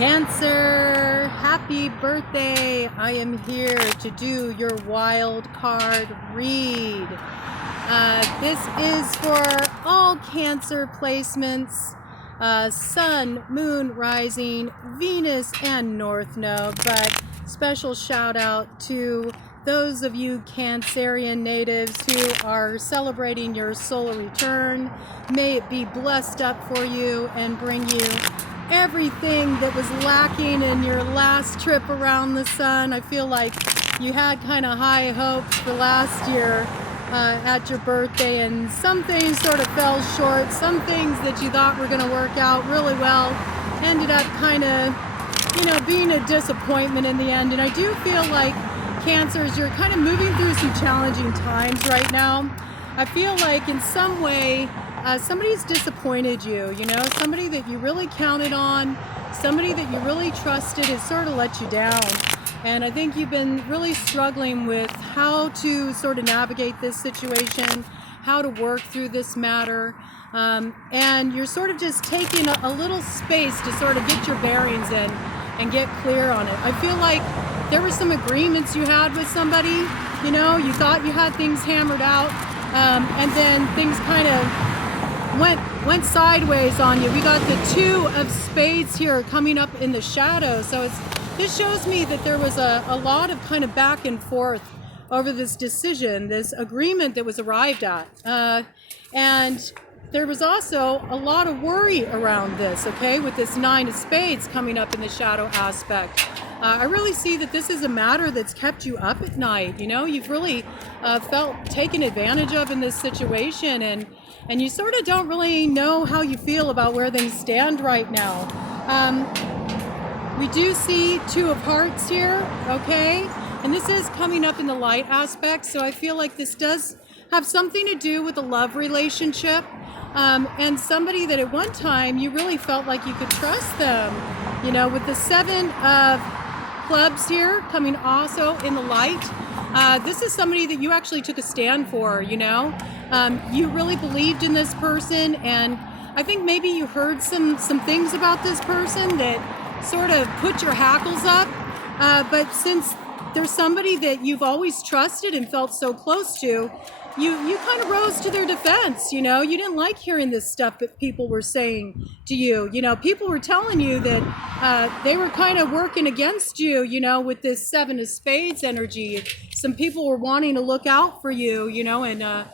Cancer, happy birthday. I am here to do your wild card read. This is for all Cancer placements, Sun, Moon, Rising, Venus, and North Node, but special shout out to those of you Cancerian natives who are celebrating your solar return. May it be blessed up for you and bring you everything that was lacking in your last trip around the sun. I feel like you had kind of high hopes for last year at your birthday, and some things sort of fell short. Some things that you thought were going to work out really well ended up kind of, being a disappointment in the end. And I do feel like Cancers, you're kind of moving through some challenging times right now. I feel like in some way somebody's disappointed you, somebody that you really counted on, somebody that you really trusted has sort of let you down. And I think you've been really struggling with how to sort of navigate this situation, how to work through this matter. And you're sort of just taking a little space to sort of get your bearings in and get clear on it. I feel like there were some agreements you had with somebody, you thought you had things hammered out, and then things kind of went sideways on you. We got the 2 of spades here coming up in the shadow. So this shows me that there was a lot of kind of back and forth over this decision, this agreement that was arrived at. And there was also a lot of worry around this, okay, with this 9 of spades coming up in the shadow aspect. I really see that this is a matter that's kept you up at night. You've really felt taken advantage of in this situation, and you sort of don't really know how you feel about where things stand right now. We do see 2 of hearts here, okay? And this is coming up in the light aspect, so I feel like this does have something to do with a love relationship, and somebody that at one time you really felt like you could trust them. With the 7 of clubs here coming also in the light, this is somebody that you actually took a stand for. You really believed in this person, and I think maybe you heard some things about this person that sort of put your hackles up, but since there's somebody that you've always trusted and felt so close to, you kind of rose to their defense. You didn't like hearing this stuff that people were saying to you. People were telling you that they were kind of working against you, with this 7 of spades energy. Some people were wanting to look out for you, and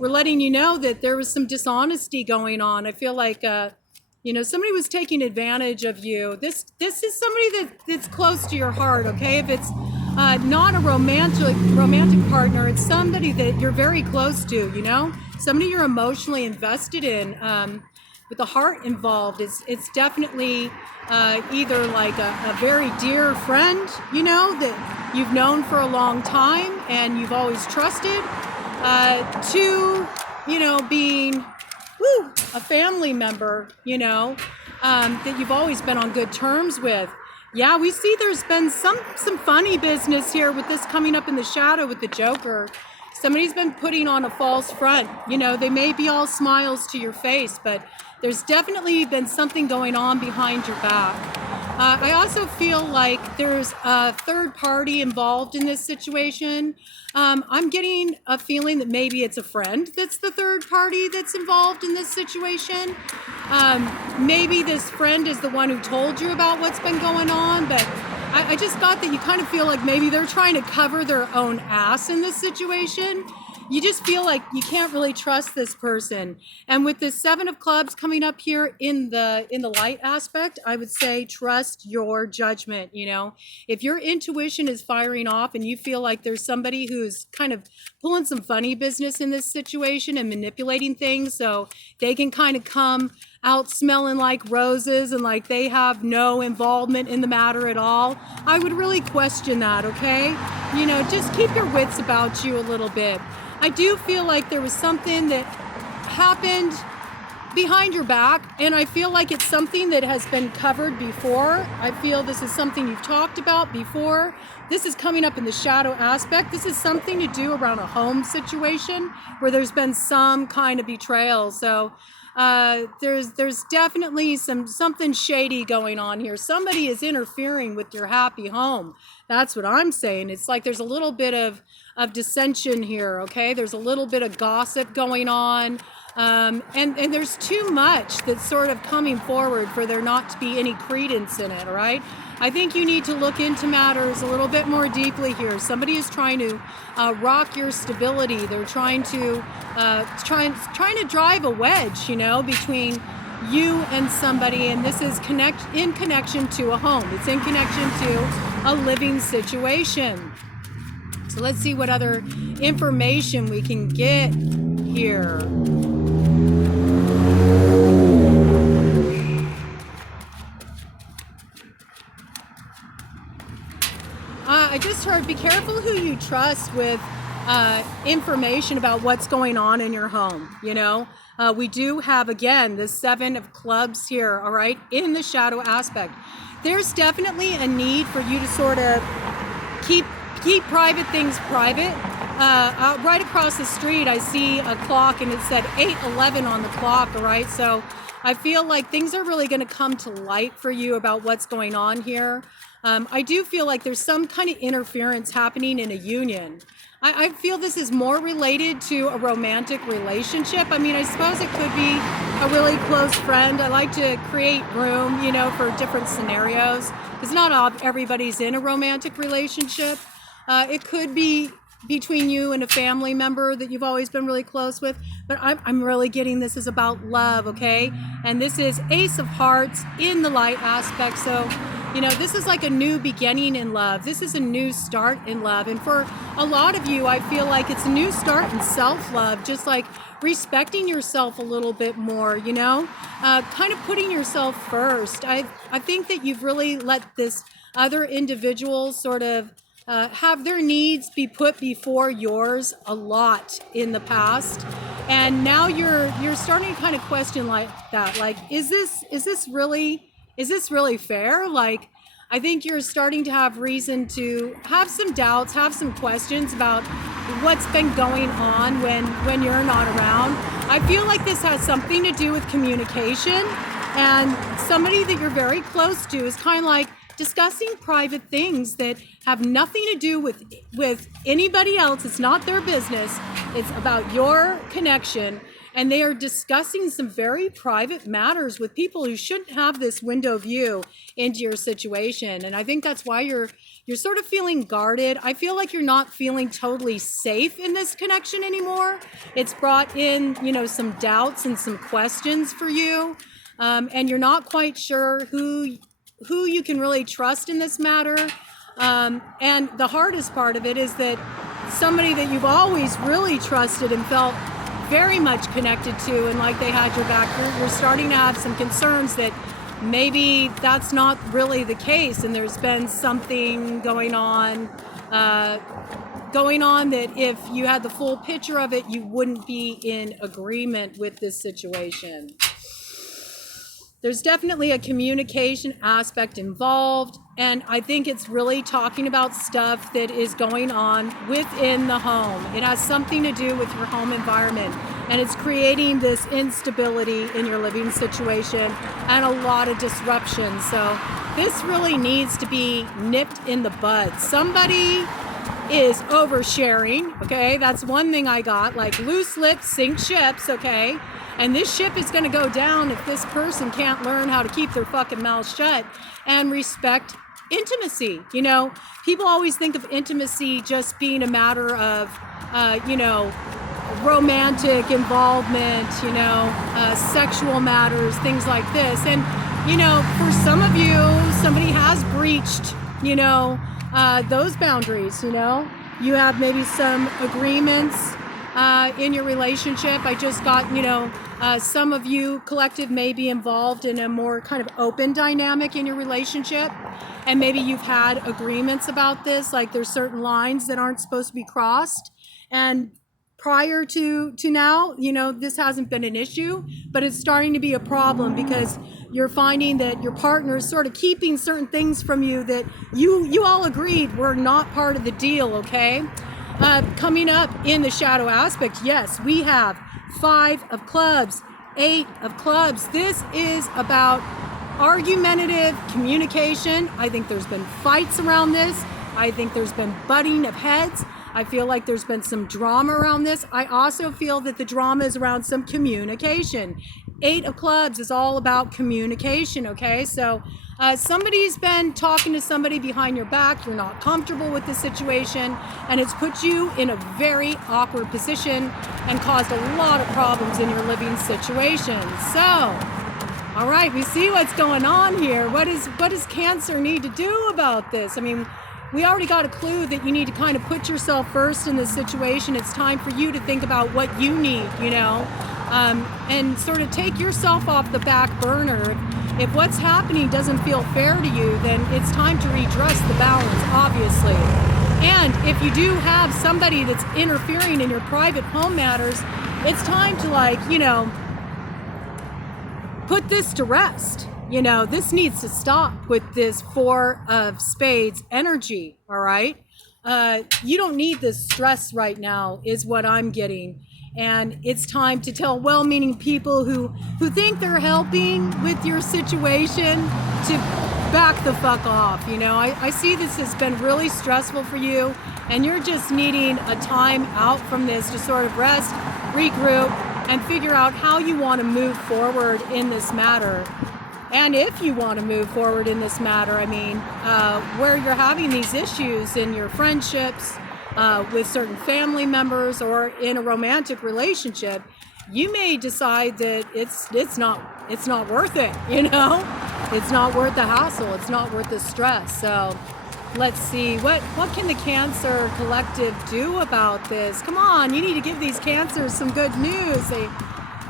were letting you know that there was some dishonesty going on. I feel like somebody was taking advantage of you. This is somebody that's close to your heart, okay? If it's not a romantic partner, it's somebody that you're very close to, somebody you're emotionally invested in, with the heart involved. It's definitely either like a very dear friend, that you've known for a long time and you've always trusted, to, being a family member, that you've always been on good terms with. Yeah, we see there's been some funny business here with this coming up in the shadow with the Joker. Somebody's been putting on a false front. They may be all smiles to your face, but there's definitely been something going on behind your back. I also feel like there's a third party involved in this situation. I'm getting a feeling that maybe it's a friend that's the third party that's involved in this situation. Maybe this friend is the one who told you about what's been going on, but I just got that you kind of feel like maybe they're trying to cover their own ass in this situation. You just feel like you can't really trust this person. And with this 7 of clubs coming up here in the light aspect, I would say trust your judgment. If your intuition is firing off and you feel like there's somebody who's kind of pulling some funny business in this situation and manipulating things so they can kind of come out smelling like roses and like they have no involvement in the matter at all, I would really question that, okay? Just keep your wits about you a little bit. I do feel like there was something that happened behind your back, and I feel like it's something that has been covered before. I feel this is something you've talked about before. This is coming up in the shadow aspect. This is something to do around a home situation where there's been some kind of betrayal. So There's definitely something shady going on here. Somebody is interfering with your happy home. That's what I'm saying. It's like there's a little bit of dissension here, okay? There's a little bit of gossip going on. And there's too much that's sort of coming forward for there not to be any credence in it, all right? I think you need to look into matters a little bit more deeply here. Somebody is trying to rock your stability. They're trying to drive a wedge, you know, between you and somebody, and this is in connection to a home. It's in connection to a living situation. So let's see what other information we can get here. I just heard, be careful who you trust with information about what's going on in your home, you know. We do have, again, the 7 of clubs here, all right, in the shadow aspect. There's definitely a need for you to sort of keep private things private. Right across the street, I see a clock, and it said 8:11 on the clock, all right? So I feel like things are really going to come to light for you about what's going on here. I do feel like there's some kind of interference happening in a union. I feel this is more related to a romantic relationship. I mean, I suppose it could be a really close friend. I like to create room, you know, for different scenarios, because not everybody's in a romantic relationship. It could be between you and a family member that you've always been really close with, but I'm really getting this is about love, okay? And this is Ace of Hearts in the light aspect, so you know, this is like a new beginning in love. This is a new start in love. And for a lot of you, I feel like it's a new start in self-love, just like respecting yourself a little bit more, you know, kind of putting yourself first. I think that you've really let this other individual sort of have their needs be put before yours a lot in the past. And now you're starting to kind of question like that. Like, is this really fair? Like, I think you're starting to have reason to have some doubts, have some questions about what's been going on when you're not around. I feel like this has something to do with communication, and somebody that you're very close to is kind of like discussing private things that have nothing to do with anybody else. It's not their business. It's about your connection. And they are discussing some very private matters with people who shouldn't have this window view into your situation. And I think that's why you're sort of feeling guarded. I feel like you're not feeling totally safe in this connection anymore. It's brought in, you know, some doubts and some questions for you. And you're not quite sure who you can really trust in this matter. And the hardest part of it is that somebody that you've always really trusted and felt very much connected to, and like they had your back, you're starting to have some concerns that maybe that's not really the case, and there's been something going on that if you had the full picture of it, you wouldn't be in agreement with this situation. There's definitely a communication aspect involved, and I think it's really talking about stuff that is going on within the home. It has something to do with your home environment, and it's creating this instability in your living situation and a lot of disruption. So this really needs to be nipped in the bud. Somebody is oversharing, okay? That's one thing I got, like loose lips sink ships, okay? And this ship is going to go down if this person can't learn how to keep their fucking mouth shut and respect intimacy. You know, people always think of intimacy just being a matter of, you know, romantic involvement, you know, sexual matters, things like this. And, you know, for some of you, somebody has breached, you know, those boundaries, you know. You have maybe some agreements in your relationship. I just got, you know, some of you collective may be involved in a more kind of open dynamic in your relationship, and maybe you've had agreements about this, like there's certain lines that aren't supposed to be crossed, and prior to now, you know, this hasn't been an issue, but it's starting to be a problem because you're finding that your partner is sort of keeping certain things from you that you all agreed were not part of the deal, okay? Coming up in the shadow aspect, yes, we have 5 of clubs 8 of clubs. This is about argumentative communication. I think there's been fights around this. I think there's been butting of heads. I feel like there's been some drama around this. I also feel that the drama is around some communication. 8 of clubs is all about communication, okay? So somebody's been talking to somebody behind your back. You're not comfortable with the situation, and it's put you in a very awkward position and caused a lot of problems in your living situation. So, all right, we see what's going on here. What does Cancer need to do about this? I mean, we already got a clue that you need to kind of put yourself first in this situation. It's time for you to think about what you need, you know, and sort of take yourself off the back burner. If what's happening doesn't feel fair to you, then it's time to redress the balance, obviously. And if you do have somebody that's interfering in your private home matters, it's time to, like, you know, put this to rest. You know, this needs to stop with this 4 of Spades energy, all right? You don't need this stress right now, is what I'm getting. And it's time to tell well-meaning people who think they're helping with your situation to back the fuck off. You know, I see this has been really stressful for you, and you're just needing a time out from this to sort of rest, regroup, and figure out how you want to move forward in this matter. And if you want to move forward in this matter, I mean, where you're having these issues in your friendships, with certain family members, or in a romantic relationship, you may decide that it's not worth it, you know? It's not worth the hassle, it's not worth the stress. So let's see, what can the Cancer collective do about this? Come on, you need to give these Cancers some good news.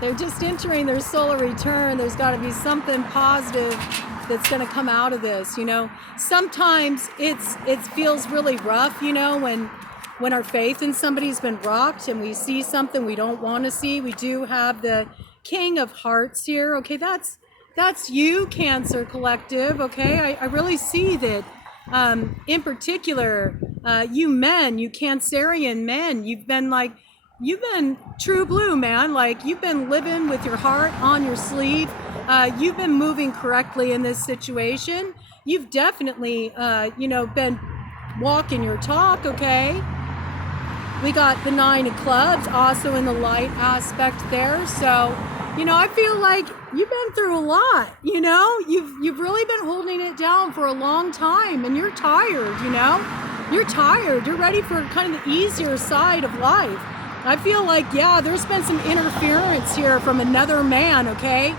They're just entering their solar return. There's got to be something positive that's going to come out of this, you know? Sometimes it feels really rough, you know, when our faith in somebody's been rocked and we see something we don't want to see. We do have the King of Hearts here. Okay, that's you, Cancer collective. Okay, I really see that. In particular, you men, you Cancerian men, you've been true blue, man. Like, you've been living with your heart on your sleeve. You've been moving correctly in this situation. You've definitely, been walking your talk, okay? We got the 9 of clubs also in the light aspect there. So, you know, I feel like you've been through a lot, you know? You've really been holding it down for a long time, and you're tired, you know? You're tired. You're ready for kind of the easier side of life. I feel like, yeah, there's been some interference here from another man, okay?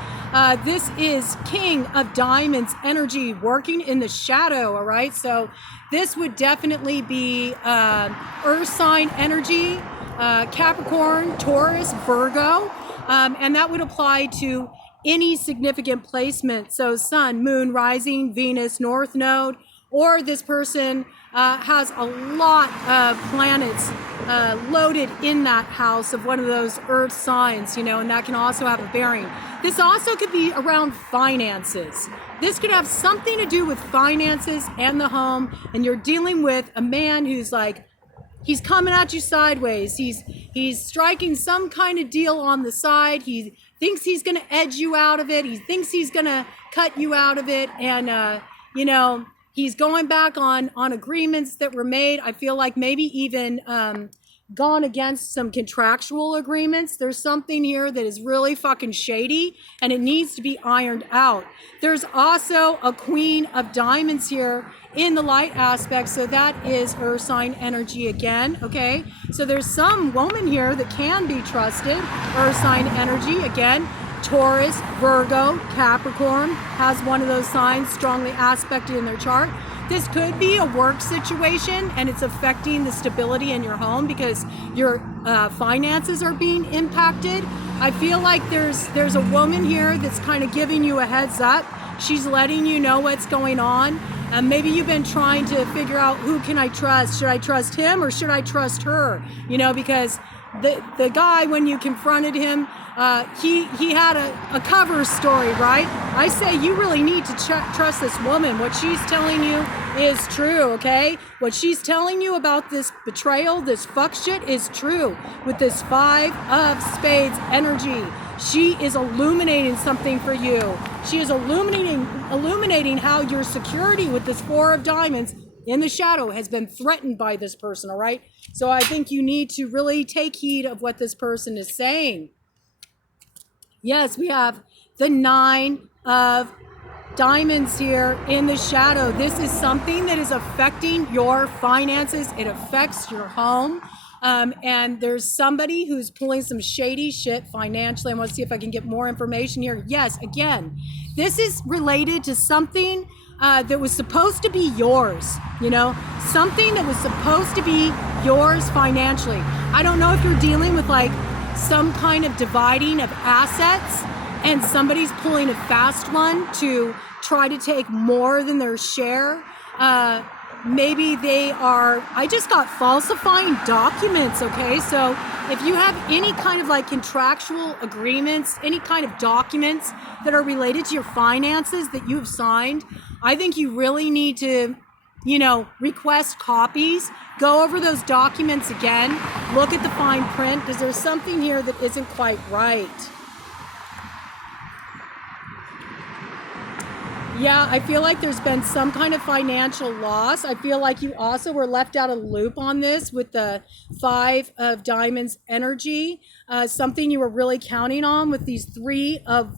This is King of Diamonds energy working in the shadow, all right? So this would definitely be Earth sign energy, Capricorn, Taurus, Virgo, and that would apply to any significant placement. So Sun, Moon, Rising, Venus, North Node, or this person has a lot of planets loaded in that house of one of those earth signs, you know, and that can also have a bearing. This also could be around finances. This could have something to do with finances and the home, and you're dealing with a man who's like, he's coming at you sideways. He's striking some kind of deal on the side. He thinks he's going to edge you out of it. He thinks he's going to cut you out of it, and you know, he's going back on agreements that were made. I feel like maybe even gone against some contractual agreements. There's something here that is really fucking shady, and it needs to be ironed out. There's also a Queen of Diamonds here in the light aspect, so that is Earth sign energy again, okay? So there's some woman here that can be trusted. Earth sign energy, again, Taurus, Virgo, Capricorn has one of those signs strongly aspected in their chart. This could be a work situation, and it's affecting the stability in your home because your finances are being impacted. I feel like there's a woman here that's kind of giving you a heads up. She's letting you know what's going on. And maybe you've been trying to figure out, who can I trust? Should I trust him or should I trust her? You know, because the guy, when you confronted him, he had a cover story, right? I say you really need to trust this woman. What she's telling you is true, okay? What she's telling you about this betrayal, this fuck shit, is true with this 5 of Spades energy. She is illuminating something for you. She is illuminating how your security with this Four of Diamonds in the shadow has been threatened by this person, all right? So I think you need to really take heed of what this person is saying. Yes, we have the Nine of Diamonds here in the shadow. This is something that is affecting your finances. It affects your home. And there's somebody who's pulling some shady shit financially. I want to see if I can get more information here. Yes, again, this is related to something that was supposed to be yours, you know, something that was supposed to be yours financially. I don't know if you're dealing with like some kind of dividing of assets and somebody's pulling a fast one to try to take more than their share. Maybe they are, I just got falsifying documents, okay? So if you have any kind of like contractual agreements, any kind of documents that are related to your finances that you've signed, I think you really need to, you know, request copies, go over those documents again, look at the fine print, because there's something here that isn't quite right. Yeah, I feel like there's been some kind of financial loss. I feel like you also were left out of the loop on this with the Five of Diamonds energy. Something you were really counting on with these Three of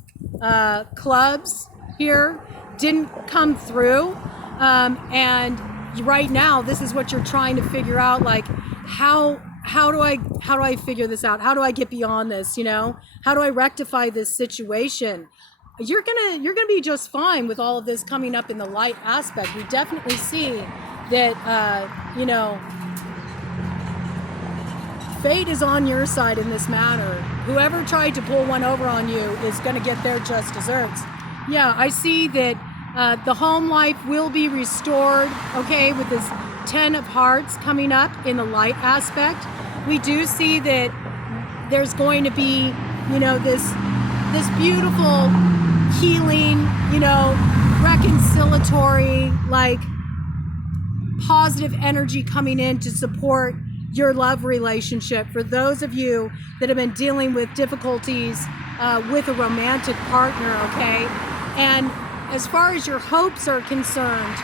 Clubs here didn't come through. And right now, this is what you're trying to figure out, like, how do I figure this out? How do I get beyond this, you know? How do I rectify this situation? You're gonna be just fine with all of this coming up in the light aspect. We definitely see that you know, fate is on your side in this matter. Whoever tried to pull one over on you is gonna get their just desserts. Yeah, I see that the home life will be restored, okay, with this Ten of Hearts coming up in the light aspect. We do see that there's going to be, you know, this beautiful healing, you know, reconciliatory, like positive energy coming in to support your love relationship. For those of you that have been dealing with difficulties with a romantic partner, okay? And as far as your hopes are concerned,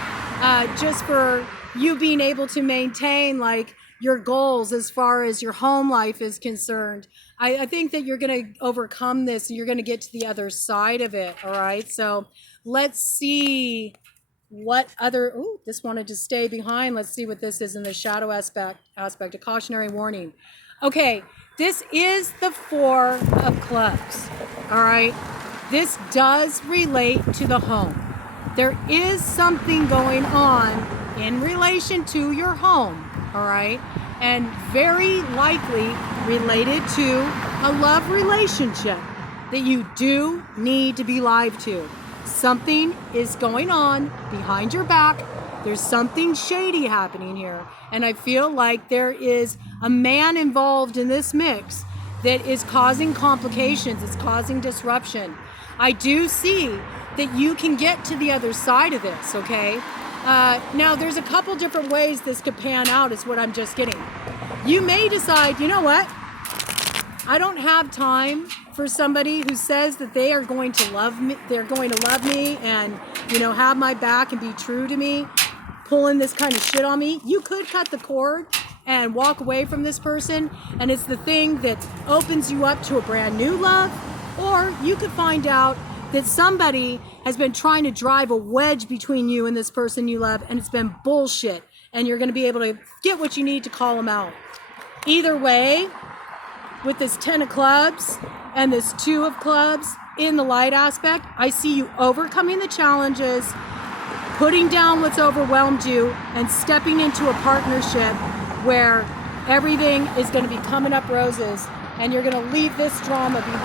just for you being able to maintain like your goals as far as your home life is concerned, I think that you're going to overcome this and you're going to get to the other side of it. All right. So let's see what other, oh, this wanted to stay behind. Let's see what this is in the shadow aspect, a cautionary warning. Okay. This is the Four of Clubs. All right. This does relate to the home. There is something going on in relation to your home. All right. And very likely related to a love relationship that you do need to be live to. Something is going on behind your back. There's something shady happening here. And I feel like there is a man involved in this mix that is causing complications, it's causing disruption. I do see that you can get to the other side of this, okay? Now, there's a couple different ways this could pan out is what I'm just getting. You may decide, you know what? I don't have time for somebody who says that they are going to love me. They're going to love me and, you know, have my back and be true to me, pulling this kind of shit on me. You could cut the cord and walk away from this person, and it's the thing that opens you up to a brand new love. Or you could find out that somebody has been trying to drive a wedge between you and this person you love, and it's been bullshit, and you're going to be able to get what you need to call them out. Either way, with this Ten of Clubs and this Two of Clubs in the light aspect, I see you overcoming the challenges, putting down what's overwhelmed you, and stepping into a partnership where everything is going to be coming up roses, and you're going to leave this drama behind.